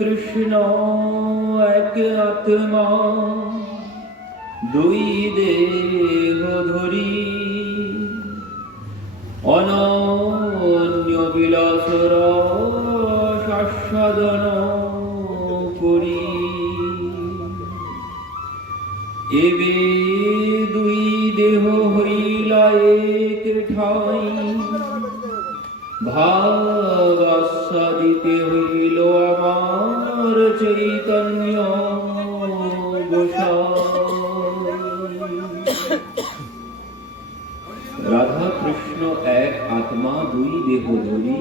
কৃষ্ণ এক আত্মা, দুই দেহ ধরি অনন্য বিলাসর আস্বাদন করি। এবে দুই দেহ হইলা এক ঠাই, ভাব আস্বাদিতে হইল আমার চৈতন্য গোসাই। রাধা কৃষ্ণ এক আত্মা, দুই দেহ ধরি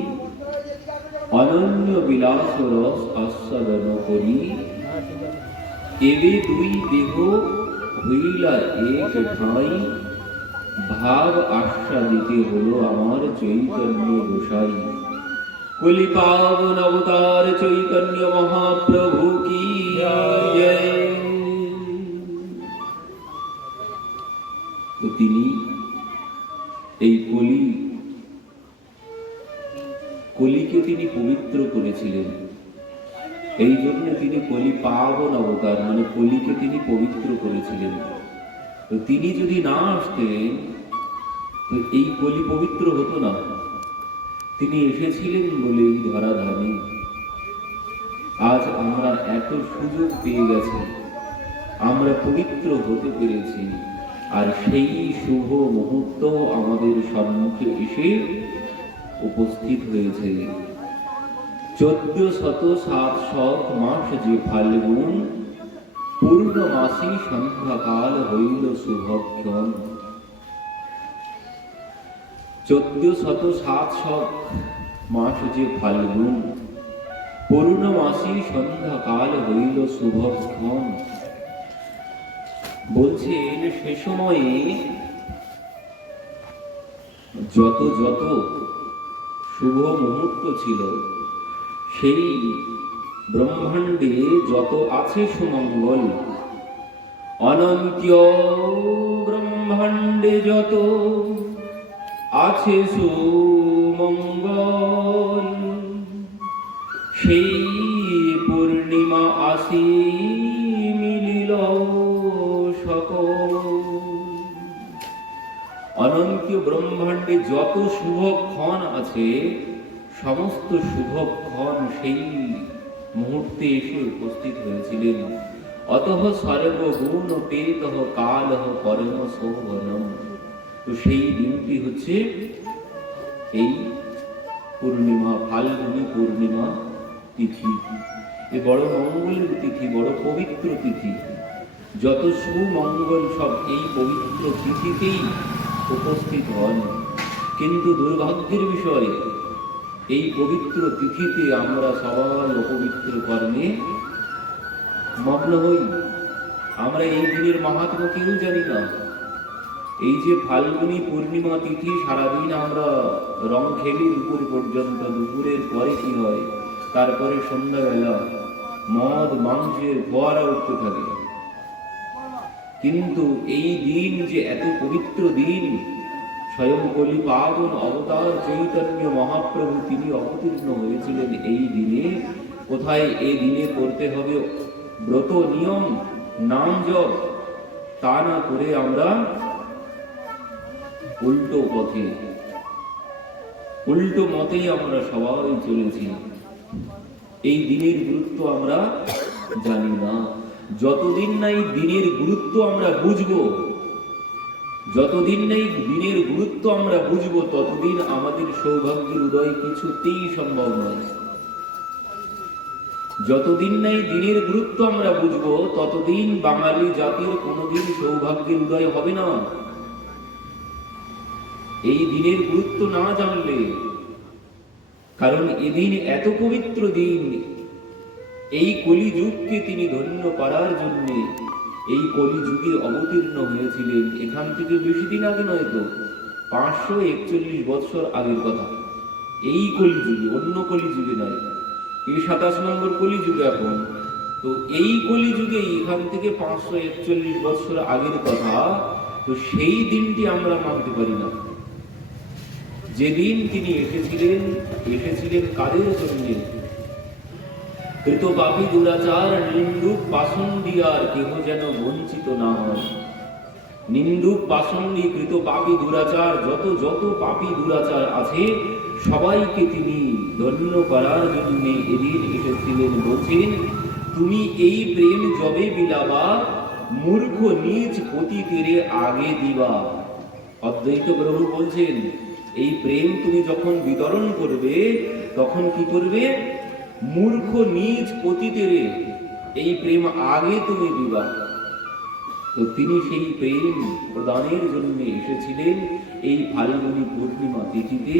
অনন্য বিলাস রস আস্বাদন করি। এবে দুই দেহ হইলা এক ঠাই, ভাব আস্বাদিতে হলো আমার চৈতন্য গোসাই। কলি পাবন অবতার চৈতন্য মহাপ্রভু কি জয়। তো তিনি এই কলিকে তিনি পবিত্র করেছিলেন। এই জন্য তিনি কলি পাবন অবতার, মানে কলিকে তিনি পবিত্র করেছিলেন। তো তিনি যদি না আসতেন তো এই কলি পবিত্র হতো না। তিনি এসেছিলেন বলে এই ধরাধামে আজ আমরা এত সুযোগ পেয়ে গেছি, আমরা পবিত্র হতে পেরেছি। আর সেই শুভ মুহূর্ত আমাদের সম্মুখে এসে উপস্থিত হয়েছে। 1407 মাস যে ফাল্গুন, পূর্ণমাসী সন্ধ্যাকাল হইল শুভক্ষণ। 1407 মাস যে ফাল্গুন, পূর্ণমাসী সন্ধ্যাকাল হইল শুভক্ষণ। বলছেন সে সময়ে যত যত শুভ মুহূর্ত ছিল, সেই ব্রহ্মাণ্ডে যত আছে সুমঙ্গল, অনন্ত ব্রহ্মাণ্ডে যত আছে সুমঙ্গল, সেই পূর্ণিমা আসি মিলিল সকল। অনন্ত ব্রহ্মাণ্ডে যত শুভক্ষণ আছে, সমস্ত শুভক্ষণ সেই মুহূর্তে এসে উপস্থিত হয়েছিলেন। অতঃ সর্বগুণ পেতঃ কালঃ পরম শোভনম। তো সেই দিনটি হচ্ছে এই পূর্ণিমা, ফাল্গুনী পূর্ণিমা তিথি। এ বড় মঙ্গলের তিথি, বড় পবিত্র তিথি। যত সুমঙ্গল সব এই পবিত্র তিথিতেই উপস্থিত হন। কিন্তু দুর্ভাগ্যের বিষয়, এই পবিত্র তিথিতে আমরা সবাই অপবিত্র কর্মে মগ্ন হই। আমরা এই দিনের মাহাত্ম্য কেউ জানি না। এই যে ফাল্গুনী পূর্ণিমা তিথি, সারাদিন আমরা রং খেলি দুপুর পর্যন্ত। দুপুরের পরে কি হয়, তারপরে সন্ধ্যাবেলা মদ মাংসের ফোয়ারা উঠতে থাকে। কিন্তু এই দিন যে এত পবিত্র দিন, স্বয়ং কলি পাবন অবতার চৈতন্য মহাপ্রভু তিনি অবতীর্ণ হয়েছিলেন এই দিনে। কোথায় এই দিনে করতে হবে ব্রত নিয়ম, নাম জপ, তা না করে আমরা উল্টো পথে, উল্টো মতেই আমরা সবাই চলেছি। এই দিনের গুরুত্ব আমরা জানি না। যতদিন না এই দিনের গুরুত্ব আমরা বুঝবো, যতদিন না এই দিনের গুরুত্ব আমরা বুঝবো, ততদিন আমাদের সৌভাগ্যের উদয় কিছুতেই সম্ভব নয়। যতদিন না এই দিনের গুরুত্ব আমরা বুঝবো, ততদিন বাঙালি জাতির কোনোদিন সৌভাগ্যের উদয় হবে না। এই দিনের গুরুত্ব না জানলে, কারণ এদিন এত পবিত্র দিন, এই কলিযুগকে তিনি ধন্য করার জন্য এই কলিযুগে অবতীর্ণ হয়েছিলেন। এখান থেকে বেশি দিন আগে নয় তো, 541 বৎসর আগের কথা। এই কলিযুগে, অন্য কলিযুগে নয়। এই 27 নম্বর কলিযুগে এখন। তো এই কলিযুগে এখান থেকে 541 বৎসর আগের কথা। তো সেই দিনটি আমরা মানতে পারি না। যেদিন তিনি এসেছিলেন কাদের জন্য? কৃত পাপী দুরাচার নিন্দুক পাষণ্ডী আর কেহ যেন বঞ্চিত না হয়। নিন্দুক পাষণ্ডী কৃত পাপী দুরাচার, যত যত পাপী দুরাচার আছে সবাইকে তিনি ধন্য করার জন্য এদিন এসেছিলেন। বলছেন, তুমি এই প্রেম যবে বিলাবা, মূর্খ নিজ পতিতেরে আগে দিবা। অদ্বৈত প্রভু বলছেন, এই প্রেম তুমি যখন বিতরণ করবে তখন কি করবে? মূর্খ নিজ পতিতেরে এই প্রেম আগে তুমি দিবা। তো তিনি সেই প্রেম প্রদানের জন্য এসেছিলেন এই ফাল্গুনী পূর্ণিমা তিথিতে।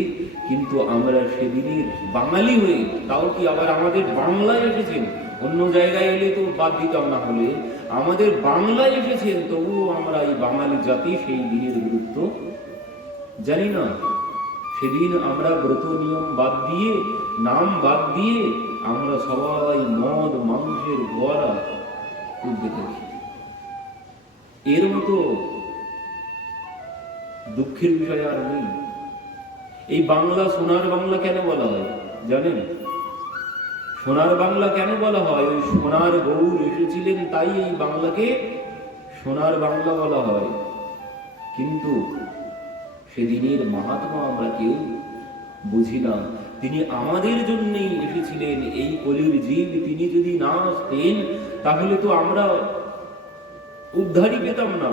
কিন্তু আমরা সেদিনের বাঙালি হয়ে, তাও কি আবার আমাদের বাংলায় এসেছেন, অন্য জায়গায় এলে তো বাদ দিতাম, না হলে আমাদের বাংলায় এসেছেন, তবুও আমরা এই বাঙালি জাতি সেই দিনের গুরুত্ব জানি না। সেদিন আমরা ব্রত নিয়ম বাদ দিয়ে, নাম বাদ দিয়ে আমরা সবাই মদ মাংসের গোয়ারা তুলতে থাকি। এর মতো দুঃখের বিষয় আর নেই। এই বাংলা সোনার বাংলা কেন বলা হয় জানেন? সোনার বাংলা কেন বলা হয়? ওই সোনার গৌর এসেছিলেন, তাই এই বাংলাকে সোনার বাংলা বলা হয়। কিন্তু সেদিনের মাহাত্ম্য আমরা কেউ বুঝি না। তিনি আমাদের জন্যই এসেছিলেন, এই কলির জীব তিনি যদি না আসতেন তাহলে তো আমরা উদ্ধারই পেতাম না।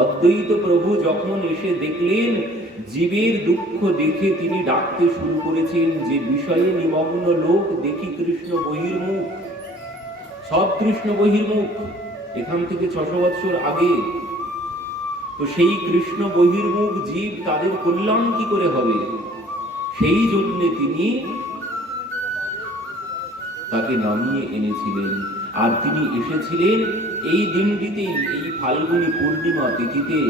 অদ্বৈত প্রভু যখন এসে দেখলেন জীবের দুঃখ দেখে তিনি ডাকতে শুরু করেছেন, যে বিষয়ে নিমগ্ন লোক দেখি কৃষ্ণ বহির্মুখ। সব কৃষ্ণ বহির্মুখ, এখান থেকে 600 বৎসর আগে। তো সেই কৃষ্ণ বহির্মুখ জীব, তাদের কল্যাণ কি করে হবে? সেই জন্য তিনি তাকে নামিয়ে এনেছিলেন। আর তিনি এসেছিলেন এই দিনটিতেই, এই ফাল্গুনী পূর্ণিমা তিথিতে।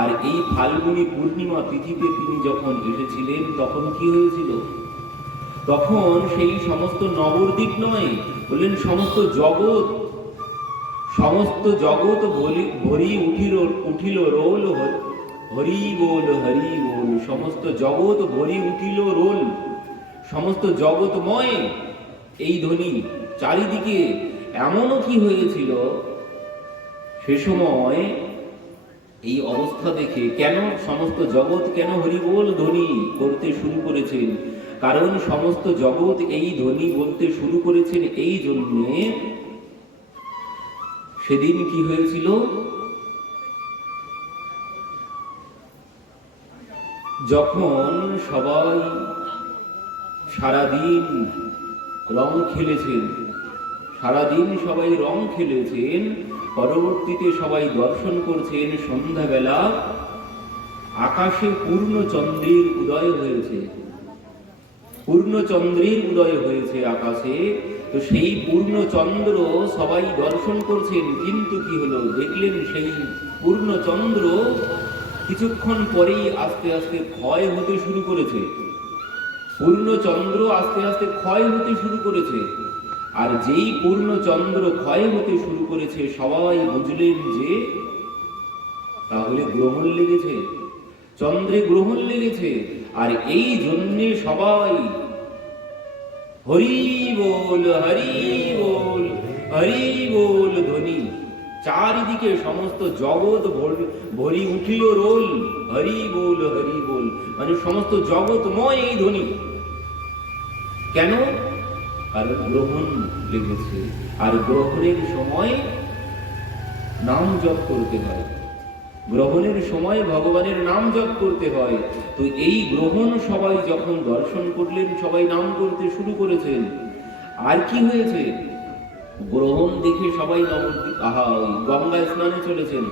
আর এই ফাল্গুনী পূর্ণিমা তিথিতে তিনি যখন এসেছিলেন তখন কি হয়েছিল? তখন সেই সমস্ত নবদ্বীপ নয়, বললেন সমস্ত জগৎ, সমস্ত জগৎ ভরি উঠিল রোল, হরি বল হরি বল। সমস্ত জগৎ ভরি উঠিল রোল, সমস্ত জগৎময় এই ধ্বনি চারিদিকে। এমনও কি হয়েছিল সে সময় এই অবস্থা দেখে? কেন সমস্ত জগৎ কেন হরিবোল ধ্বনি করতে শুরু করেছেন? কারণ সমস্ত জগৎ এই ধ্বনি বলতে শুরু করেছেন এই জন্যে, সেদিন কি হয়েছিল? যখন সবাই সারাদিন রং খেলেছেন, সারাদিন সবাই রং খেলেছেন, পরবর্তীতে সবাই দর্শন করছেন, সন্ধ্যাবেলা আকাশে পূর্ণচন্দ্রের উদয় হয়েছে। পূর্ণচন্দ্রের উদয় হয়েছে আকাশে। তো সেই পূর্ণচন্দ্র সবাই দর্শন করছেন, কিন্তু কি হলো? দেখলেন সেই পূর্ণচন্দ্র কিছুক্ষণ পরেই আস্তে আস্তে ক্ষয় হতে শুরু করেছে। পূর্ণচন্দ্র আস্তে আস্তে ক্ষয় হতে শুরু করেছে। আর যেই পূর্ণচন্দ্র ক্ষয় হতে শুরু করেছে, সবাই বুঝলেন যে তাহলে গ্রহণ লেগেছে, চন্দ্রে গ্রহণ লেগেছে। আর এই জন্যে সবাই হরি বল হরি বল হরি বল ধ্বনি চারিদিকে, সমস্ত জগৎ ভরি উঠিল রোল, হরি বল হরি বল, মানে সমস্ত জগৎময় এই ধ্বনি। কেন? কারণ গ্রহণ লেগেছে। আর গ্রহণের সময় নাম জপ করতে হয়, গ্রহণের সময় ভগবানের নাম জপ করতে হয়। তো এই গ্রহণ সবাই যখন দর্শন করলেন, সবাই নাম করতে শুরু করেছেন। আর কি হয়েছে? গ্রহণ দেখে সবাই গঙ্গায় স্নানে চলেছেন।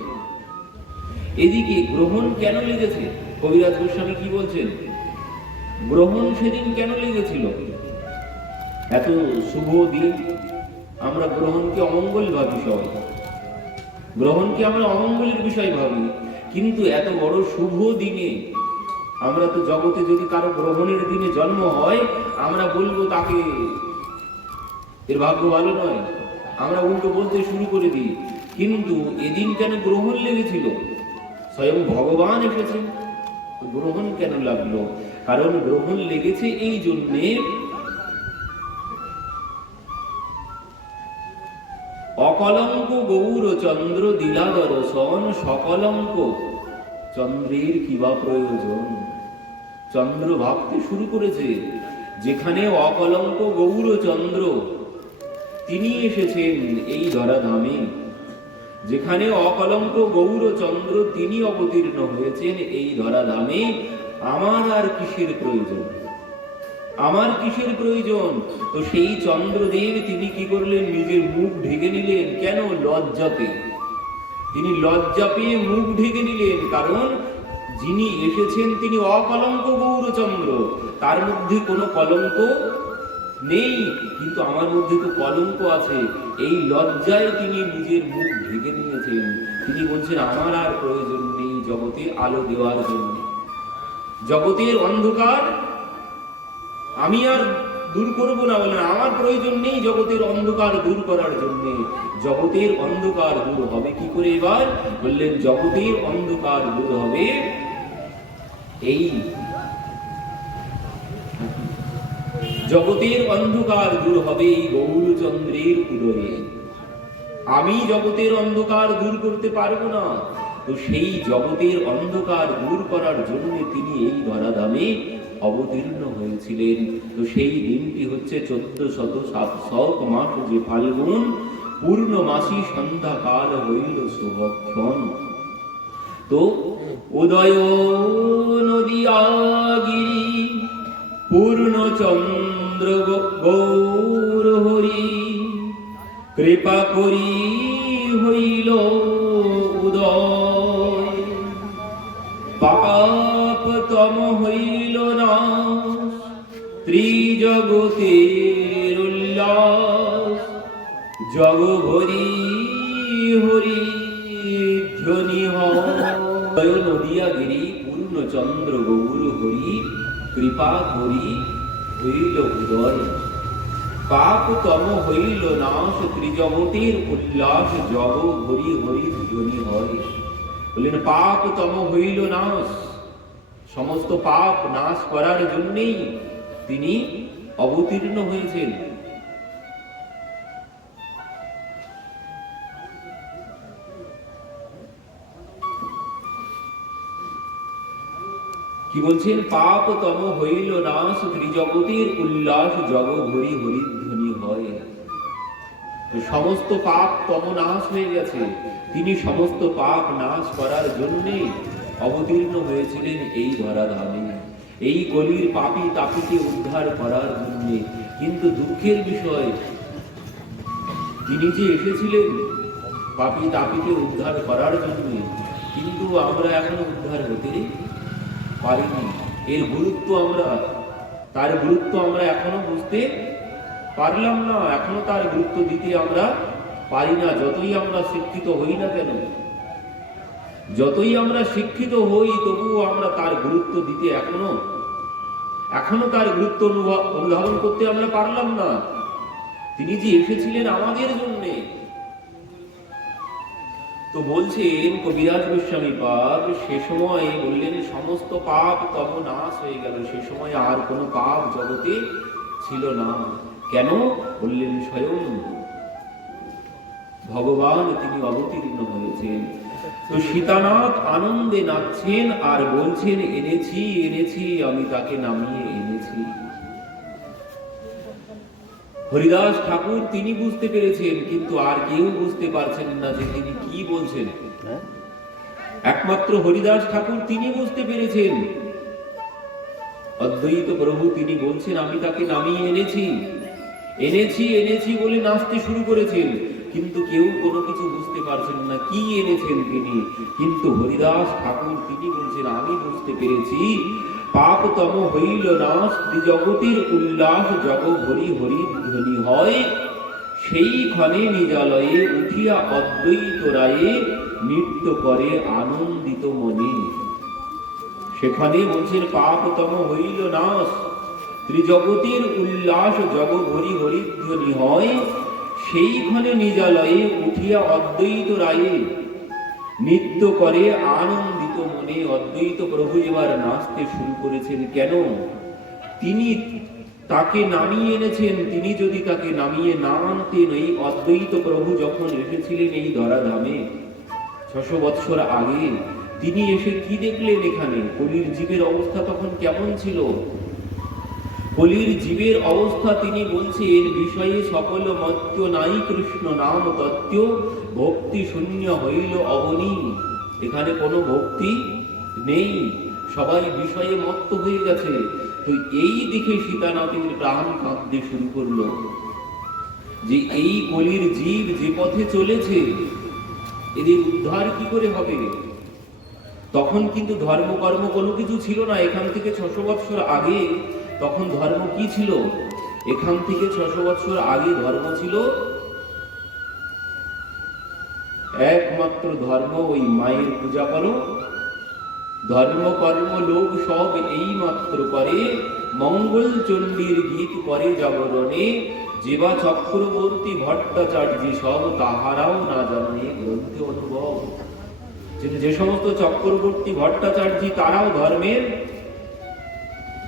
এদিকে গ্রহণ কেন লেগেছে? কবিরাজ গোস্বামী কি বলছেন? গ্রহণ সেদিন কেন লেগেছিল? এত শুভ দিন আমরা গ্রহণকে অমঙ্গল ভাবি, সবাই গ্রহণকে আমরা অমঙ্গলের বিষয় ভাবি। কিন্তু এত বড় শুভ দিনে আমরা তো জগতে যদি কারো গ্রহণের দিনে জন্ম হয়, আমরা বলবো তাকে এর ভাগ্য ভালো নয়, আমরা উল্টো বলতে শুরু করে দিই। কিন্তু এদিন কেন গ্রহণ লেগেছিল? স্বয়ং ভগবান এসেছেন, গ্রহণ কেন লাগলো? কারণ গ্রহণ লেগেছে এই জন্যে অকলঙ্ক গৌর চন্দ্র দিলা দর্শন, সকলঙ্ক চন্দ্রের কিবা প্রয়োজন। চন্দ্র ভাবতে শুরু করেছে, যেখানে অকলঙ্ক গৌর চন্দ্র তিনি এসেছেন এই ধরাধামে, যেখানে অকলঙ্ক গৌর চন্দ্র তিনি অবতীর্ণ হয়েছেন এই ধরাধামে, আমার আর কিসের প্রয়োজন, আমার কিসের প্রয়োজন? তো সেই চন্দ্রদেব তিনি কি করলেন, নিজের মুখ ঢেকে নিলেন। কেন? লজ্জাতে। তিনি লজ্জা পেয়ে মুখ ঢেকে নিলেন, কারণ যিনি এসেছেন তিনি অকলঙ্ক গৌরচন্দ্র, তার মধ্যে কোনো কলঙ্ক নেই, কিন্তু আমার মধ্যে তো কলঙ্ক আছে। এই লজ্জায় তিনি নিজের মুখ ঢেকে নিয়েছেন। তিনি বলছেন আমার আর প্রয়োজন নেই জগতে আলো দেওয়ার জন্য, জগতের অন্ধকার আমি আর দূর করবো না। বলেন আমার প্রয়োজন নেই জগতের অন্ধকার দূর করার জন্য। জগতের অন্ধকার দূর হবে কি করে এবার? বললেন জগতের অন্ধকার দূর হবে এই, জগতের অন্ধকার দূর হবে এই গৌরচন্দ্রের উদয়ে। আমি জগতের অন্ধকার দূর করতে পারবো না, তো সেই জগতের অন্ধকার দূর করার জন্য তিনি এই ধরাধামে অবতীর্ণ হয়েছিলেন। তো সেই দিনটি হচ্ছে 1407 মাস যে ফাল্গুন পূর্ণমাসী সন্ধ্যাকাল হইল শুভক্ষণ। তো উদয় নদিয়াগিরি পূর্ণচন্দ্র গৌর হরি, কৃপা করি হইল উদয়, পাপ তম হইল না, ত্রিজগতের উল্লাস, জগ হরি হরি ধ্বনি হয়। নদিয়াগিরি পূর্ণচন্দ্র গৌর হরি, কৃপা করি হইল উদয়, পাপ তম হইল নাশ, ত্রিজগতের উল্লাস, জগ হরি হরি ধ্বনি হয়। বললেন পাপ তম হইল নাশ, সমস্ত পাপ নাশ করার জন্যই তিনি অবতীর্ণ হয়েছেন। কি বলছেন? পাপ তম হইল নাশ, ত্রিজগতের উল্লাস, জগ হরি হরি ধ্বনি হয়। সমস্ত পাপ তম নাশ হয়ে গেছে, তিনি সমস্ত পাপ নাশ করার জন্যে অবতীর্ণ হয়েছিলেন এই ধরাধামে, এই কলির পাপী তাপীকে উদ্ধার করার জন্য। কিন্তু দুঃখের বিষয়, তিনি যে এসেছিলেন পাপী তাপীকে উদ্ধার করার জন্য, কিন্তু আমরা এখনো উদ্ধার হতে পারিনি। এর গুরুত্ব তার গুরুত্ব আমরা এখনো বুঝতে পারলাম না, এখনো তার গুরুত্ব দিতে আমরা পারি না। যতই আমরা শিক্ষিত হই না কেন, যতই আমরা শিক্ষিত হই, তবুও আমরা তার গুরুত্ব দিতে এখনো তার গুরুত্ব অনুধাবন করতে আমরা পারলাম না। তিনি যে এসেছিলেন আমাদের জন্যে। তো বলছেন কবিরাজ গোস্বামী পাদ, সে সময় বললেন সমস্ত পাপ তব নাশ হয়ে গেল, সে সময় আর কোনো পাপ জগতে ছিল না। কেন? বললেন স্বয়ং ভগবান তিনি অবতীর্ণ হয়েছেন। তো সীতানাথ আনন্দে নাচছেন আর বলছেন এনেছি এনেছি, আমি তাকে নামিয়ে এনেছি। হরিদাস ঠাকুর তিনি বুঝতে পেরেছেন, কিন্তু আর কেউ বুঝতে পারছেন না যে তিনি কি বলছেন। একমাত্র হরিদাস ঠাকুর তিনি বুঝতে পেরেছেন। অদ্বৈত প্রভু তিনি বলছেন আমি তাকে নামিয়ে এনেছি, এনেছি এনেছি বলে নাচতে শুরু করেছেন, কিন্তু কেউ কোনো কিছু বুঝতে পারছেন না কি এনেছেন তিনি। কিন্তু হরিদাস ঠাকুর তিনি বলছেন আমি বুঝতে পেরেছি, পাপ তম হইল নাশ, ত্রিজগতের উল্লাস, জগ হরি হরি ধ্বনি হয়। সেই ক্ষণে নিজালয়ে উঠিয়া অদ্বৈত রায়ে নৃত্য করে আনন্দিত মনে। সেখানে বলছেন পাপ তম হইল নাশ, ত্রিজগতের উল্লাস, জগ হরি হরি ধ্বনি হয়। সেইখানে নিজালয়ে উঠিয়া অদ্বৈত রায়ে নৃত্য করে আনন্দিত মনে। অদ্বৈত প্রভু এবার নাচতে শুরু করেছেন। কেন? তিনি তাকে নামিয়ে এনেছেন। তিনি যদি তাকে নামিয়ে না আনতেন, এই অদ্বৈত প্রভু যখন এসেছিলেন এই ধরাধামে 600 বৎসর আগে, তিনি এসে কি দেখলেন? এখানে কলির জীবের অবস্থা তখন কেমন ছিল? কলির জীবের অবস্থা তিনি বলছেন, বিষয়ে সকল মত্য নাই কৃষ্ণ নাম তত্ত্ব, ভক্তি শূন্য হইল অবনী। এখানে কোনো ভক্তি নেই, সবাই বিষয়ে মত্ত হয়ে গেছে। তো এই দেখে সীতানাথের প্রাণ কাঁদতে শুরু করলো যে এই কলির জীব যে পথে চলেছে, এদের উদ্ধার কি করে হবে? তখন কিন্তু ধর্মকর্ম কোনো কিছু ছিল না। এখান থেকে 600 বৎসর আগে তখন ধর্ম কি ছিল? এখান থেকে 600 বৎসর আগে ধর্ম ছিল একমাত্র ধর্ম, ওই মায়ের পূজা করো, ধর্ম কর্ম লোক সব এই মাত্র করে, মঙ্গল চণ্ডীর গীত করে জাগরণে, যেবা চক্রবর্তী ভট্টাচার্য সব তাহারাও না জানে গ্রন্থে অনুভব। যে সমস্ত চক্রবর্তী ভট্টাচার্য তারাও ধর্মের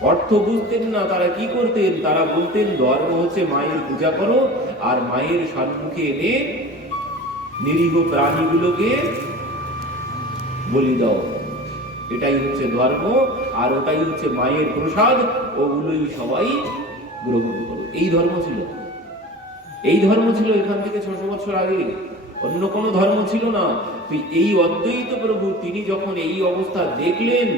অর্থ বুঝতেন না। তারা কি করতেন? তারা বলতেন ধর্ম হচ্ছে মায়ের পূজা করো আর মায়ের সম্মুখে এনে নিরীহ প্রাণীগুলোকে বলি দাও, এটাই হচ্ছে ধর্ম, আর ওটাই হচ্ছে মায়ের প্রসাদ, ওগুলোই সবাই গ্রহণ করো। এই ধর্ম ছিল, এই ধর্ম ছিল এখান থেকে 600 বছর আগে, অন্য কোনো ধর্ম ছিল না। তুই এই অদ্বৈত প্রভু তিনি যখন এই অবস্থা দেখলেন,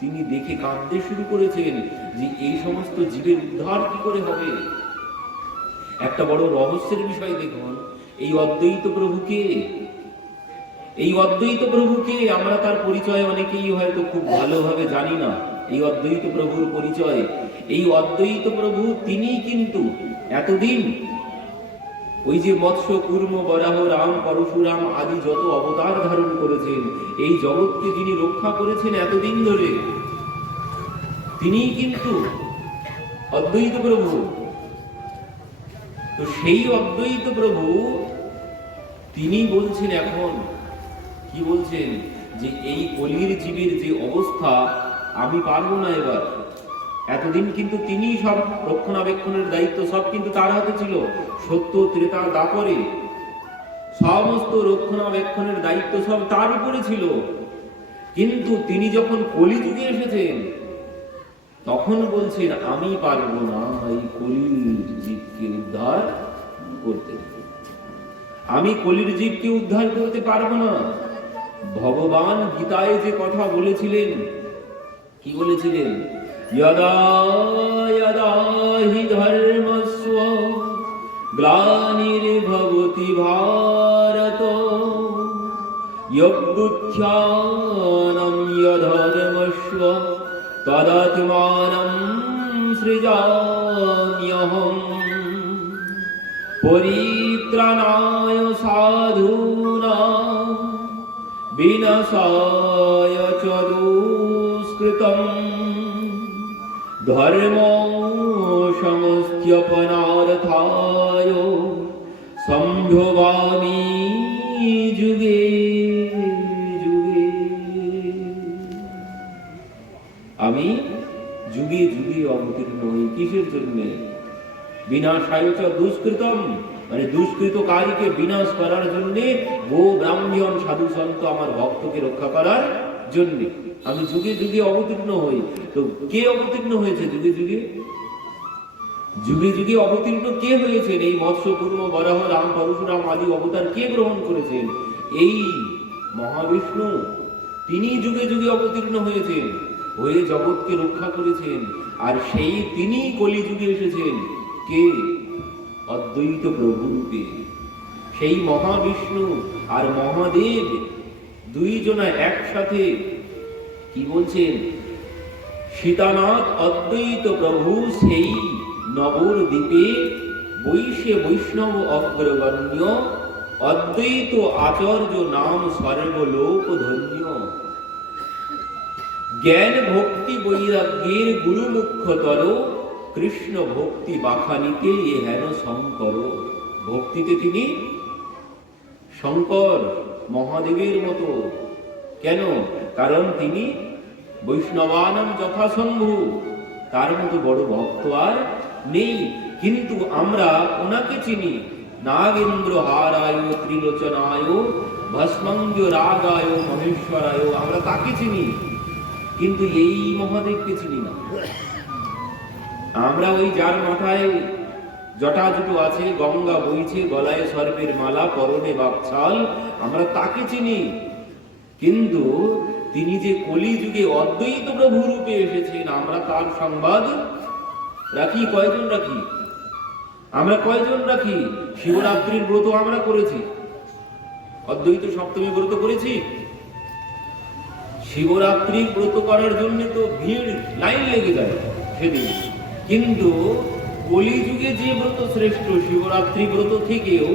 তিনি দেখে কাঁদতে শুরু করেছেন যে এই সমস্ত জীবের উদ্ধার কি করে হবে। একটা বড় রহস্যের বিষয় দেখুন, এই অদ্বৈত প্রভুকে, এই অদ্বৈত প্রভুকে আমরা তার পরিচয় অনেকেই হয়তো খুব ভালোভাবে জানি না। এই অদ্বৈত প্রভুর পরিচয়, এই অদ্বৈত প্রভু তিনি কিন্তু এতদিন ওই যে মৎস্য কুর্ম বরাহ রাম পরশুরাম আদি যত অবতার ধারণ করেছেন, এই জগৎকে যিনি রক্ষা করেছেন এতদিন ধরে, তিনি কিন্তু অদ্বৈত প্রভু। তো সেই অদ্বৈত প্রভু তিনি বলছেন, এখন কি বলছেন যে এই কলির জীবের যে অবস্থা, আমি পারবো না এবার। এতদিন কিন্তু তিনি সব রক্ষণাবেক্ষণের দায়িত্ব সব কিন্তু তার হাতে ছিল। সত্য ত্রেতা দাপরে সমস্ত রক্ষণাবেক্ষণের দায়িত্ব সব তার উপরে ছিল। কিন্তু তিনি যখন কলিযুগে এসেছেন তখন বলছেন আমি পারবো না এই কলির জীবকে উদ্ধার করতে, আমি কলির জীবকে উদ্ধার করতে পারবো না। ভগবান গীতায় যে কথা বলেছিলেন, কি বলেছিলেন? यदा यदा हि धर्मस्य ग्लानिर्भवति भारत यद्बुद्ध्यानं यधर्मस्य तदात्मानं सृजाम्यहम् परित्राणाय साधूनां विनाशाय च दुष्कृतम् धर्म समस्त्यपनार्थाय संभवामि जुगे जुगे। আমি যুগে যুগে অবতীর্ণ হই কিসের জন্য? বিনাশায় চ দুষ্কৃতম, মানে দুষ্কৃতকারীকে বিনাশ করার জন্য, গো ব্রাহ্মণ সাধু সন্ত আমার ভক্তকে রক্ষা করার জন্য আমি যুগে যুগে অবতীর্ণ হই। তো কে অবতীর্ণ হয়েছে যুগে যুগে? যুগে যুগে অবতীর্ণ কে হয়েছেন? এই মৎস্য কুর্ম বরাহ রাম পরশুরাম আদি অবতার কে গ্রহণ করেছেন? এই মহাবিষ্ণু, তিনি যুগে যুগে অবতীর্ণ হয়েছেন, হয়ে জগৎকে রক্ষা করেছেন। আর সেই তিনি কলিযুগে এসেছেন কে? অদ্বৈত প্রভু রূপে। সেই মহাবিষ্ণু আর মহাদেব দুইজনা একসাথে কি বলছেন? সীতানাথ অদ্বৈত প্রভু সেই নবদ্বীপে বৈশে বৈষ্ণব অগ্রগণ্য অদ্বৈত আচার্য নাম সর্বলোক ধন্য। জ্ঞান ভক্তি বৈরাগ্যের গুরু মুখ্যতর, কৃষ্ণ ভক্তি বাখানিতে এ হেন শঙ্কর। ভক্তিতে তিনি শঙ্কর মহাদেবের মতো। কেন? কারণ তিনি বৈষ্ণবানাম যথাসম্ভু, তার মতো বড় ভক্ত আর নেই, কিন্তু আমরা ওনাকে চিনি। নাগেন্দ্র হারায় ত্রিলোচনায় ভস্মঙ্গ রাগায় মহেশ্বরায়, আমরা তাকে চিনি, কিন্তু এই মহাদেবকে চিনি না। আমরা ওই যার মাথায় জটা জুটো আছে, গঙ্গা বইছে, গলায় সর্পের মালা, পরনে বাকছাল, আমরা তাকে চিনি। কিন্তু তিনি যে কলিযুগে অদ্বৈত প্রভু রূপে এসেছেন, আমরা তার সংবাদ রাখি। কয়জন রাখি? আমরা কয়জন রাখি? শিবরাত্রির ব্রত আমরা করেছি, অদ্বৈত সপ্তমী ব্রত করেছি। শিবরাত্রির ব্রত করার জন্য তো ভিড়, লাইন লেগে যায় সেদিন। কিন্তু কলিযুগে যে ব্রত শ্রেষ্ঠ, শিবরাত্রি ব্রত থেকেও,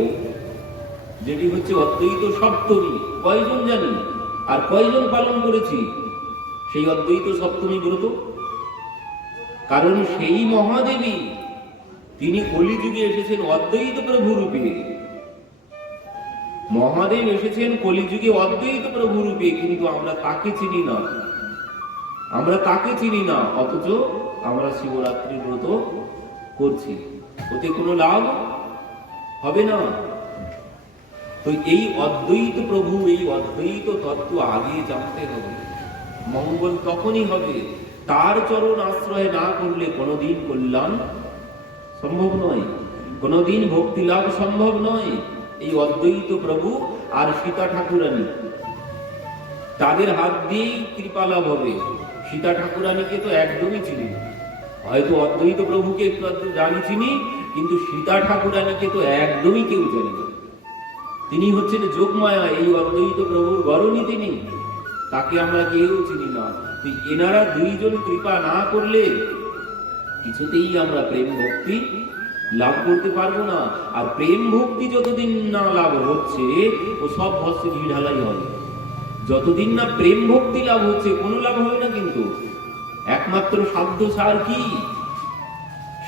যেটি হচ্ছে অদ্বৈত সপ্তমী, কয়জন জানি আর কয়জন পালন করেছি সেই অদ্বৈত সপ্তমী ব্রত? কারণ সেই মহাদেবী তিনি কলিযুগে এসেছেন অদ্বৈত প্রভু রূপে। মহাদেব এসেছেন কলিযুগে অদ্বৈত প্রভু রূপে, কিন্তু আমরা তাকে চিনি না, আমরা তাকে চিনি না। অথচ আমরা শিবরাত্রি ব্রত করছি, ওতে কোনো লাভ হবে না। তো এই অদ্বৈত প্রভু, এই অদ্বৈত তত্ত্ব আগে জানতে হবে, মঙ্গল তখনই হবে। তার চরণ আশ্রয় না করলে কোনোদিন কল্যাণ সম্ভব নয়, কোনোদিন ভক্তি লাভ সম্ভব নয়। এই অদ্বৈত প্রভু আর সীতা ঠাকুরানী, তাদের হাত দিয়েই কৃপা লাভ হবে। সীতা ঠাকুরানীকে তো একদমই চিনি না, হয়তো অদ্বৈত প্রভুকে একটু একটু জানি চিনি, কিন্তু সীতা ঠাকুরানীকে তো একদমই কেউ জানে না। তিনি হচ্ছেন যোগমায়া, এই অদ্বৈত প্রভুর গরণী তিনি, তাকে আমরা কেউ চিনি না। এনারা দুইজন কৃপা না করলে কিছুতেই আমরা প্রেম ভক্তি লাভ করতে পারবো না। আর প্রেম ভক্তি যতদিন না লাভ হচ্ছে, ও সব ভস্মে ঘি ঢালাই হবে। যতদিন না প্রেম ভক্তি লাভ হচ্ছে, কোনো লাভ হবে না। কিন্তু একমাত্র সাধ্য সার কি?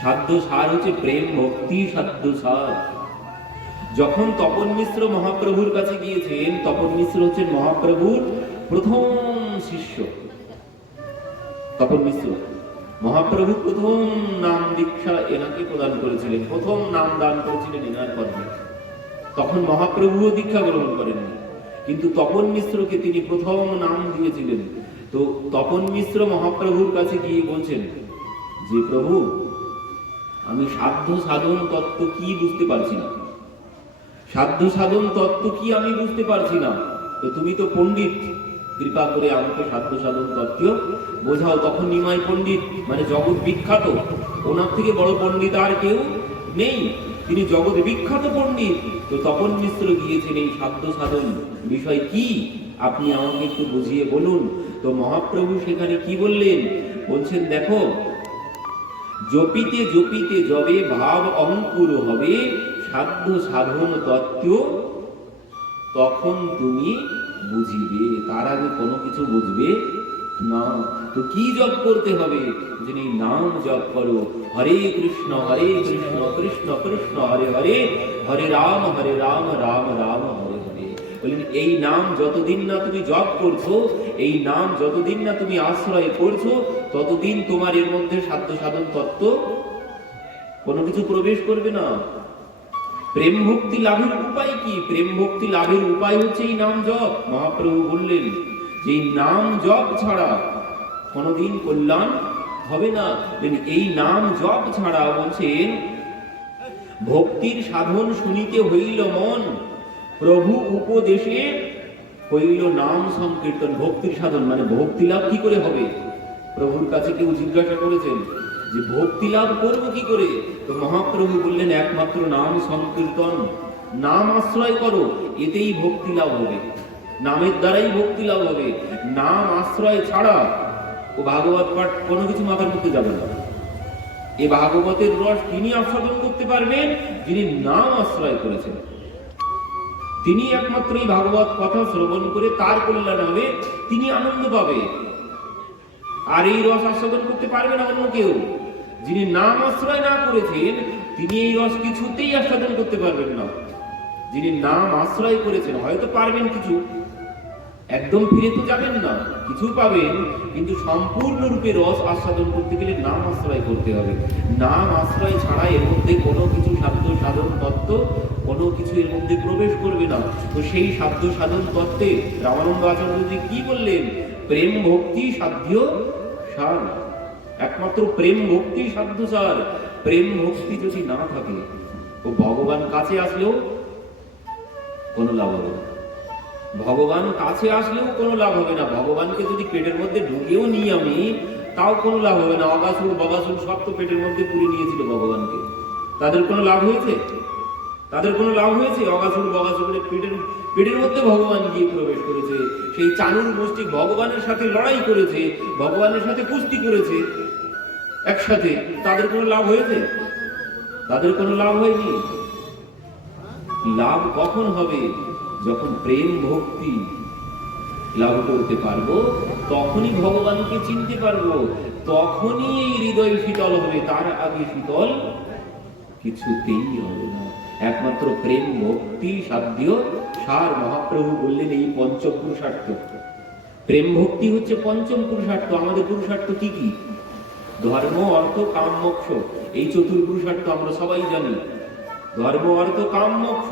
সাধ্য সার হচ্ছে প্রেম ভক্তি, সাধ্য সার। যখন তপন মিশ্র মহাপ্রভুর কাছে গিয়েছেন, তপন মিশ্র হচ্ছেন মহাপ্রভুর প্রথম শিষ্য। তপন মিশ্র মহাপ্রভু প্রথম নাম দীক্ষা এনাকে প্রদান করেছিলেন, প্রথম নাম দান করেছিলেন এনার কর্মে। তখন মহাপ্রভুও দীক্ষা গ্রহণ করেননি, কিন্তু তপন মিশ্রকে তিনি প্রথম নাম দিয়েছিলেন। তো তপন মিশ্র মহাপ্রভুর কাছে গিয়ে বলছেন যে, প্রভু, আমি সাধ্য সাধন তত্ত্ব কি বুঝতে পারছি না, সাধ্য সাধন তত্ত্ব কি আমি বুঝতে পারছি না। তো তুমি তো পণ্ডিত, কৃপা করে আমাকে সাধ্য সাধন তত্ত্ব বোঝাও। তখন নিমাই পণ্ডিত, মানে জগৎ বিখ্যাত, ওনার থেকে বড় পণ্ডিত আর কেউ নেই, তিনি জগৎ বিখ্যাত পণ্ডিত। তো তপন মিশ্র গিয়েছেন, এই সাধ্য সাধন বিষয় কি আপনি আমাকে একটু বুঝিয়ে বলুন। তো মহাপ্রভু সেখানে কি বললেন? বলছেন, দেখো, জপিতে জপিতে যবে ভাব অঙ্কুর হবে সাধ্য সাধন তত্ত্ব, তখন তুমি বুঝিবে, তার আগে কোনো কিছু বুঝবে না। তো কি জপ করতে হবে? যিনি নাম জপ করো, হরে কৃষ্ণ কৃষ্ণ কৃষ্ণ হরে হরে, হরে রাম রাম রাম হরে হরে। বলেন, এই নাম যতদিন না তুমি জপ করছো, এই নাম যতদিন না তুমি আশ্রয় করছো, ততদিন তোমার এর মধ্যে সাধ্য সাধন তত্ত্ব কোনো কিছু প্রবেশ করবে না। প্রেম ভক্তি লাভের উপায় কি? প্রেম ভক্তি লাভের উপায় হচ্ছে এই নাম জপ। মহাপ্রভু বললেন যে এই নাম জপ ছাড়া কোনোদিন কল্যাণ হবে না। এই নাম জপ ছাড়া, বলছেন, ভক্তির সাধন শুনিতে হইল মন, প্রভু উপদেশে হইল নাম সংকীর্তন। ভক্তির সাধন মানে ভক্তি লাভ কি করে হবে? প্রভুর কাছে কেউ জিজ্ঞাসা করেছেন যে ভক্তি লাভ করবো কি করে? তো মহাপ্রভু বললেন, একমাত্র নাম সংকীর্তন, নাম আশ্রয় করো, এতেই ভক্তি লাভ হবে, নামের দ্বারাই ভক্তি লাভ হবে। নাম আশ্রয় ছাড়া ও ভাগবত পাঠ কোনো কিছু মাথার মধ্যে যাবে না। এ ভাগবতের রস তিনি আস্বাদন করতে পারবেন যিনি নাম আশ্রয় করেছেন। তিনি একমাত্র এই ভাগবত কথা শ্রবণ করে তার কল্যাণ হবে, তিনি আনন্দ পাবে। আর এই রস আস্বাদন করতে পারবে না অন্য কেউ। যিনি নাম আশ্রয় না করেছেন, তিনি এই রস কিছুতেই আস্বাদন করতে পারবেন না। যিনি নাম আশ্রয় করেছেন হয়তো পারবেন কিছু, একদম ফিরে তো যাবেন না, কিছু পাবেন, কিন্তু সম্পূর্ণরূপে রস আস্বাদন করতে গেলে নাম আশ্রয় করতে হবে। নাম আশ্রয় ছাড়া এর মধ্যে কোনো কিছু সাধ্য সাধন তত্ত্ব, কোনো কিছু এর মধ্যে প্রবেশ করবে না। তো সেই সাধ্য সাধন তত্ত্বে রামানন্দ আচার্যজি কি বললেন? প্রেম ভক্তি সাধ্য সার। একমাত্র প্রেম ভক্তি সাধ্য সার। প্রেম ভক্তি যদি না থাকে, ও ভগবান কাছে আসলেও কোনো লাভ হবে না। ভগবান কাছে আসলেও কোনো লাভ হবে না। ভগবানকে যদি পেটের মধ্যে ঢুকেও নিই আমি, তাও কোনো লাভ হবে না। অগাসুর বগাসুর সব তো পেটের মধ্যে পুরে নিয়েছিল ভগবানকে, তাদের কোনো লাভ হয়েছে? তাদের কোনো লাভ হয়েছে? অগাসুর বগাসুরের পেটের মধ্যে ভগবান গিয়ে প্রবেশ করেছে, সেই চানুর গোষ্ঠী ভগবানের সাথে লড়াই করেছে, ভগবানের সাথে কুস্তি করেছে একসাথে, তাদের কোনো লাভ হয়েছে? তাদের কোনো লাভ হয়নি। লাভ কখন হবে? যখন প্রেম ভক্তি লাভ করতে পারবো, তখনই ভগবানকে চিনতে পারবো, তখনই এই হৃদয় শীতল হবে। তার আগে শীতল কিছুতেই হবে না। একমাত্র প্রেম ভক্তি সাধ্য সার। মহাপ্রভু বললেন এই পঞ্চম পুরুষার্থ। প্রেম ভক্তি হচ্ছে পঞ্চম পুরুষার্থ। আমাদের পুরুষার্থ কি কি? ধর্ম, অর্থ, কাম, মোক্ষ। এই চতুর্পুরুষার্থ আমরা সবাই জানি। ধর্ম, অর্থ, কাম, মোক্ষ।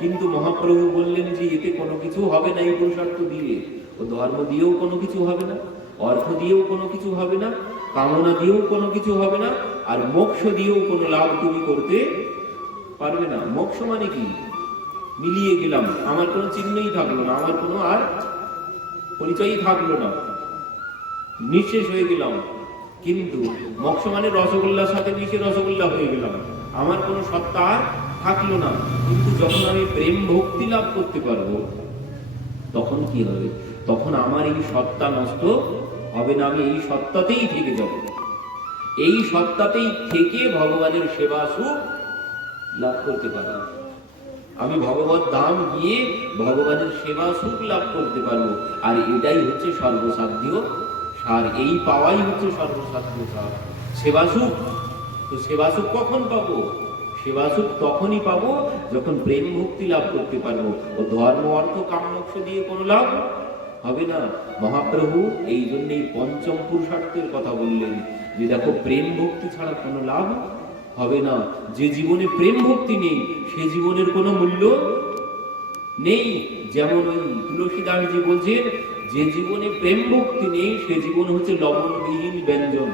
কিন্তু মহাপ্রভু বললেন যে এতে কোনো কিছু হবে না এই পুরুষার্থ দিয়ে। ও ধর্ম দিয়েও কোনো কিছু হবে না, অর্থ দিয়েও কোনো কিছু হবে না, কামনা দিয়েও কোনো কিছু হবে না, আর মোক্ষ দিয়েও কোনো লাভ তুমি করতে পারবে না। মোক্ষ মানে কি? মিলিয়ে গেলাম, আমার কোনো চিহ্নই থাকলো না, আমার কোনো আর পরিচয়ই থাকলো না, নিঃশেষ হয়ে গেলাম। কিন্তু মোক্ষ মানে রসগোল্লার সাথে মিশে রসগোল্লা হয়ে গেলাম, আমার কোনো সত্তা আর থাকলো না। কিন্তু যখন আমি প্রেম ভক্তি লাভ করতে পারবো, তখন কি হবে? তখন আমার এই সত্তা নষ্ট হবে না, আমি এই সত্তাতেই থেকে যাব। এই সত্তাতেই থেকে ভগবানের সেবা সুখ লাভ করতে পারবো। আমি ভগবত ধাম গিয়ে ভগবানের সেবা সুখ লাভ করতে পারবো। আর এটাই হচ্ছে সর্বসাধ্য সার। এই পাওয়াই হচ্ছে সর্বসাধ্য সার, সেবা সুখ। তো সেবা সুখ কখন পাবো? সেবা সুখ তখনই পাবো যখন প্রেম ভক্তি লাভ করতে পারবো। ও ধর্ম, অর্থ, কাম, মোক্ষ দিয়ে কোনো লাভ হবে না। মহাপ্রভু এই জন্যই পঞ্চম পুরুষার্থের কথা বললেন, যে দেখো প্রেম ভক্তি ছাড়া কোনো লাভ হবে না। যে জীবনে প্রেম ভক্তি নেই, সে জীবনের কোনো মূল্য নেই। যেমন ওই তুলসীদাসজি বলছেন, যে জীবনে প্রেম ভক্তি নেই সে জীবন হচ্ছে লবণবিহীন ব্যঞ্জন।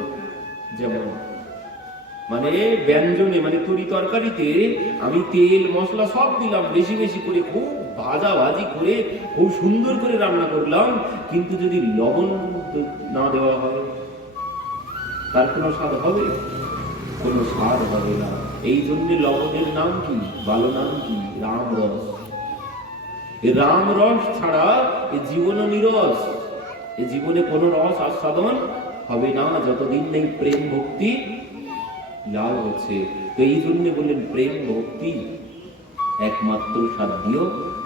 যেমন মানে ব্যঞ্জনে মানে তরি তরকারিতে আমি তেল মশলা সব দিলাম বেশি বেশি করে, খুব ভাজা ভাজি করে খুব সুন্দর করে রান্না করলাম, কিন্তু যদি লবণ না দেওয়া হয় তার কোনো স্বাদ হবে? কোনো স্বাদ হবে না। এই জন্য লবণের নাম কি? ভালো নাম কি? রাম রস। রাম রস ছাড়া এ জীবন নিরস। এ জীবনে কোনো রস আস্বাদন হবে না যতদিন নেই প্রেম ভক্তি লাভ হচ্ছে। তো এই জন্য বললেন প্রেম ভক্তি একমাত্র সাধ্য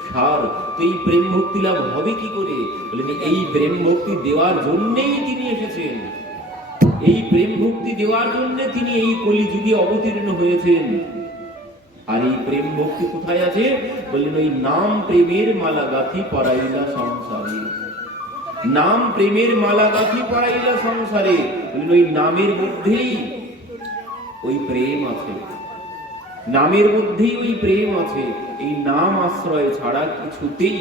সার। তো এই প্রেম ভক্তি লাভ হবে কি করে? বললেন এই প্রেম ভক্তি দেওয়ার জন্যই তিনি এসেছেন। এই প্রেম ভক্তি দেওয়ার জন্য তিনি এই কলিযুগে অবতীর্ণ হয়েছেন। আর এই প্রেম ভক্তি কোথায় আছে? বললেন ওই নাম প্রেমের মালা গাঁথি পরাইলা সংসারে। নাম প্রেমের মালা গাঁথি পরাইলা সংসারে। বললেন ওই নামের মধ্যেই ওই প্রেম আছে, নামের মধ্যেই ওই প্রেম আছে। এই নাম আশ্রয় ছাড়া কিছুতেই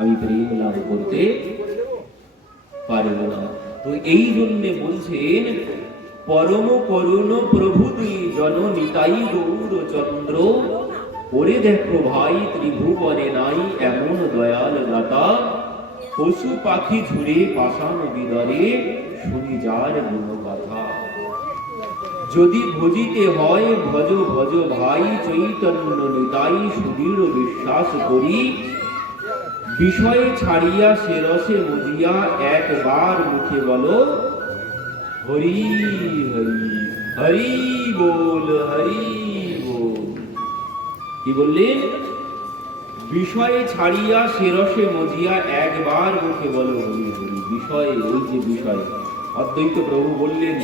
আমি প্রেম লাভ করতে পারব না। তো এই জন্য বলছেন পরম করুণ প্রভু দুই জন নিতাই গৌর চন্দ্র, ওরে দেখো ভাই ত্রিভুবনে নাই এমন দয়াল দাতা, পশু পাখি ঝুরে পাষাণ বিদরে শুনি যার গুণ কথা। যদি ভজিতে হয় ভজ ভজ ভাই চৈতন্য নিতাই সুদৃঢ় বিশ্বাস করি, বিষয়ে ছাড়িয়া সে রসে মজিয়া একবার মুখে বলো হরি হরি হরি বল হরি বল। কি বললেন? বিষয়ে ছাড়িয়া সে রসে মজিয়া একবার মুখে বলো হরি হরি। বিষয়ে, ওই যে বিষয়, অদ্বৈত প্রভু বললেন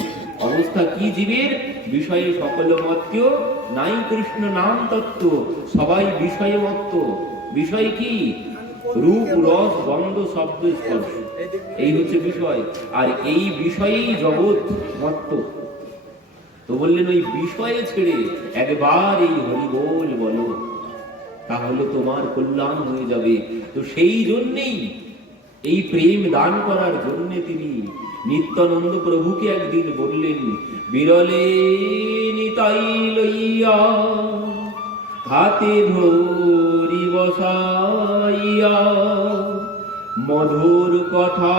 অবস্থা কি জীবের? বিষয়ে সকল মত্ত, নাই কৃষ্ণ নাম তত্ত্ব, সবাই বিষয়ে মত্ত। বিষয় কি? রূপ, রস, গন্ধ, শব্দ, স্পর্শ, এই হচ্ছে বিষয়। আর এই বিষয়েই জগৎ মত্ত। তো বললেন ওই বিষয়ে ছেড়ে একবার এই হরি বল বলো, তাহলে তোমার কল্যাণ হয়ে যাবে। তো সেই জন্যেই এই প্রেম দান করার জন্য তিনি নিত্যানন্দ প্রভুকে একদিন বললেন, বিরলে নিতাই লইয়া হাতে ধরি বসাইয়া মধুর কথা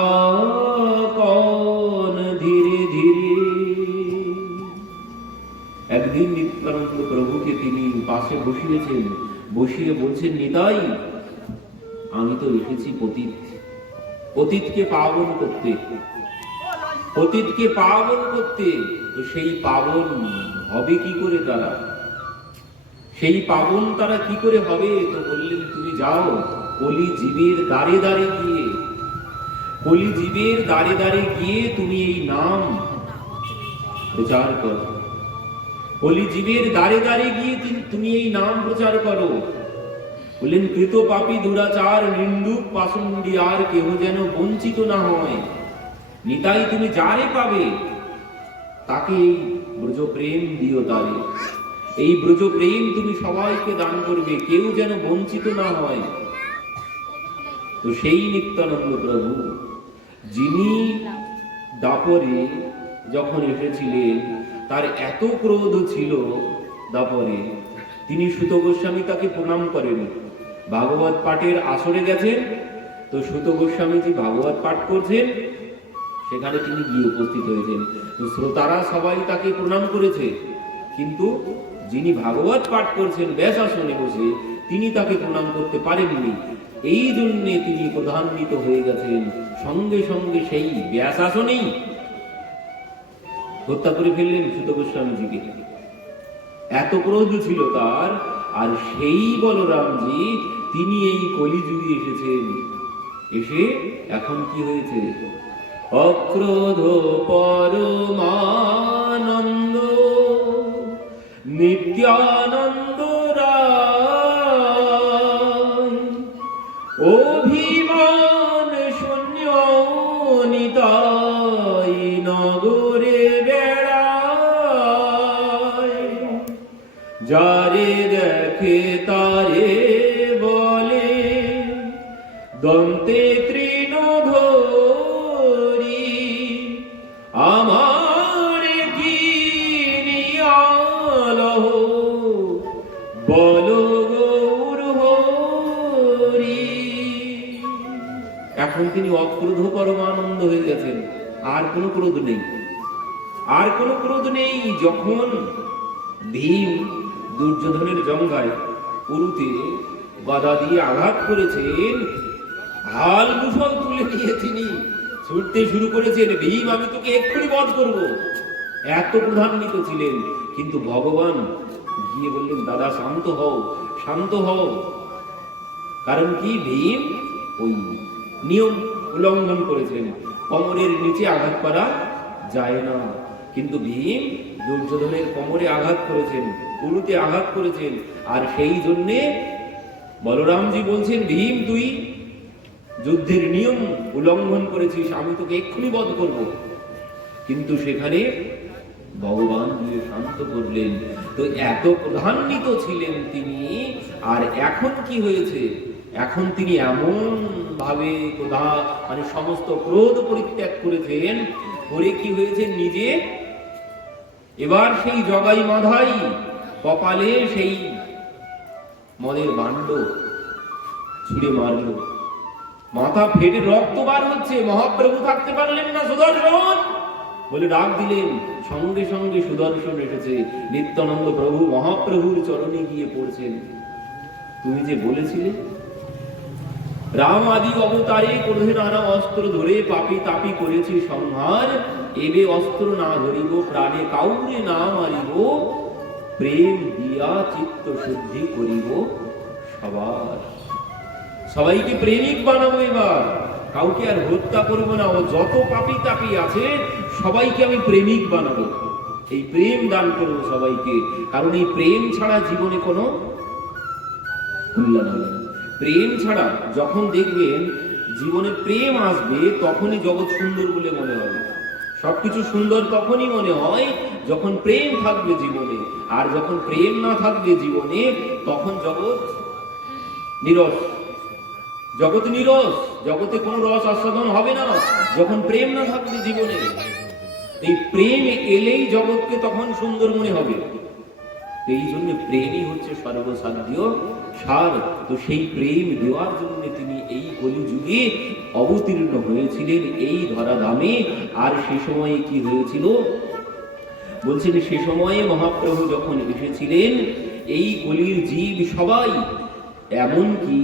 কন ধীরে ধীরে। একদিন নিত্যানন্দ প্রভুকে তিনি পাশে বসিয়েছেন, বসিয়ে বলছেন, নিতাই, আমি তো এসেছি পতিতকে পাবন করতে, পতিতকে পাবন করতে। তো সেই পাবন হবে কি করে তারা, সেই পাবন তারা কি করে হবে? তো বললেন, তুমি যাও কলি জীবের দ্বারে দ্বারে গিয়ে, কলি জীবের দ্বারে দ্বারে গিয়ে তুমি এই নাম প্রচার করো। কলি জীবের দ্বারে দ্বারে গিয়ে তুমি এই নাম প্রচার করো। বললেন, কৃত পাপী দুরাচার নিন্দুক পাষণ্ডী আর কেহ যেন বঞ্চিত না হয়। নিতাই, তুমি যারে পাবে তাকে এই ব্রজ প্রেম দিও, তারে এই ব্রজ প্রেম তুমি সবাইকে দান করবে, কেউ যেন বঞ্চিত না হয়। তো সেই নিত্যানন্দ প্রভু যিনি দাপরে যখন এসেছিলেন, তার এত ক্রোধ ছিল দাপরে, তিনি সুত গোস্বামী তাকে প্রণাম করেন। ভাগবত পাঠের আসরে গেছেন, তো সুত গোস্বামীজি ভাগবত পাঠ করছেন, সেখানে তিনি গিয়ে উপস্থিত হয়েছেন। তো শ্রোতারা সবাই তাকে প্রণাম করেছে, কিন্তু যিনি ভাগবত পাঠ করছেন ব্যাস আসনে বসে, তিনি তাকে প্রণাম করতে পারেননি। এই জন্য তিনি প্রধান্বিত হয়ে গেছেন, সঙ্গে সঙ্গে সেই ব্যাস আসনেই হত্যা করে ফেললেন সুত গোস্বামীজিকে। এত ক্রোধ ছিল তার। আর সেই বলরামজি তিনি এই কলিযুগে এসেছেন, এসে এখন কি হয়েছে? অক্রোধ পরমানন্দ নিত্যানন্দ রায়, অভিমান শূন্য নিতাই নগরে বেড়ায়, যারে দেখে তারে বলে দন্তে তৃণধরি, আমার কি নিয়ালহ বলো গৌর হরি। এখন তিনি অক্রোধ পরমানন্দ হয়ে গেছেন, আর কোনো ক্রোধ নেই, আর কোনো ক্রোধ নেই। যখন ভীম দুর্যোধনের জঙ্ঘায় উরুতে গদা দিয়ে আঘাত করেছেন, হাল মুসল তুলে নিয়ে তিনি ছুটতে শুরু করেছেন, ভীম আমি তোকে এক্ষুনি বধ করব, এত প্রধান্বিত ছিলেন। কিন্তু ভগবান গিয়ে বললেন, দাদা শান্ত হও, শান্ত হও। কারণ কি, ভীম ওই নিয়ম উল্লঙ্ঘন করেছেন, কোমরের নিচে আঘাত করা যায় না। কিন্তু ভীম দুর্যোধনের কোমরে আঘাত করেছেন, উরুতে আঘাত করেছেন। আর সেই জন্যে বলরামজি বলছেন, ভীম তুই যুদ্ধের নিয়ম উল্লঙ্ঘন করেছিস, আমি তোকে এক্ষুনি বধ করব। কিন্তু সেখানে ভগবান গিয়ে শান্ত করলেন। তো এত প্রধান্বিত ছিলেন তিনি। আর এখন কি হয়েছে? এখন তিনি এমন ভাবে মানে সমস্ত ক্রোধ পরিত্যাগ করেছেন, করে কি হয়েছে, নিজে এবার সেই জগাই মাধাই কপালে সেই মদের ভাণ্ড ছুঁড়ে মারল, মাথা ফেটে রক্ত বার হচ্ছে। মহাপ্রভু থাকতে পারলেন না, সুদর্শন বলে ডাক দিলেন। সঙ্গে সঙ্গে সুদর্শন এসেছে। নিত্যানন্দ প্রভু মহাপ্রভুর চরণে গিয়ে পড়ছেন, তুমি যে বলেছিলে রাম আদি অবতারে ক্রোধে নানা অস্ত্র ধরে পাপি তাপি করেছি সংহার, এবে অস্ত্র না ধরিব প্রাণে কাউরে না মারিব, প্রেম দিয়া চিত্ত শুদ্ধি করিব সবার। সবাইকে প্রেমিক বানাবো, এবার কাউকে আর হত্যা করবো না। ও যত পাপি তাপি আছে সবাইকে আমি প্রেমিক বানাবো, এই প্রেম দান করবো সবাইকে। কারণ এই প্রেম ছাড়া জীবনে কোনো কল্যাণ হবে না। প্রেম ছাড়া যখন দেখবেন জীবনে প্রেম আসবে তখনই জগৎ সুন্দর বলে মনে হবে। সবকিছু সুন্দর তখনই মনে হয় যখন প্রেম থাকবে জীবনে, আর যখন প্রেম না থাকবে জীবনে তখন জগৎ নিরস। জগৎ নিরস, জগতে কোনো রস আস্বাদন হবে না যখন প্রেম না থাকবে জীবনে। এই প্রেম এলেই জগৎকে তখন সুন্দর মনে হবে। এই জন্য প্রেমই হচ্ছে সর্বসাধ্য সার। তো সেই প্রেম দেওয়ার জন্য তিনি এই কলিযুগে অবতীর্ণ হয়েছিলেন এই ধরাধামে। আর সে সময়ে কি হয়েছিল বলছেন, সে সময়ে মহাপ্রভু যখন এসেছিলেন এই কলির জীব সবাই, এমনকি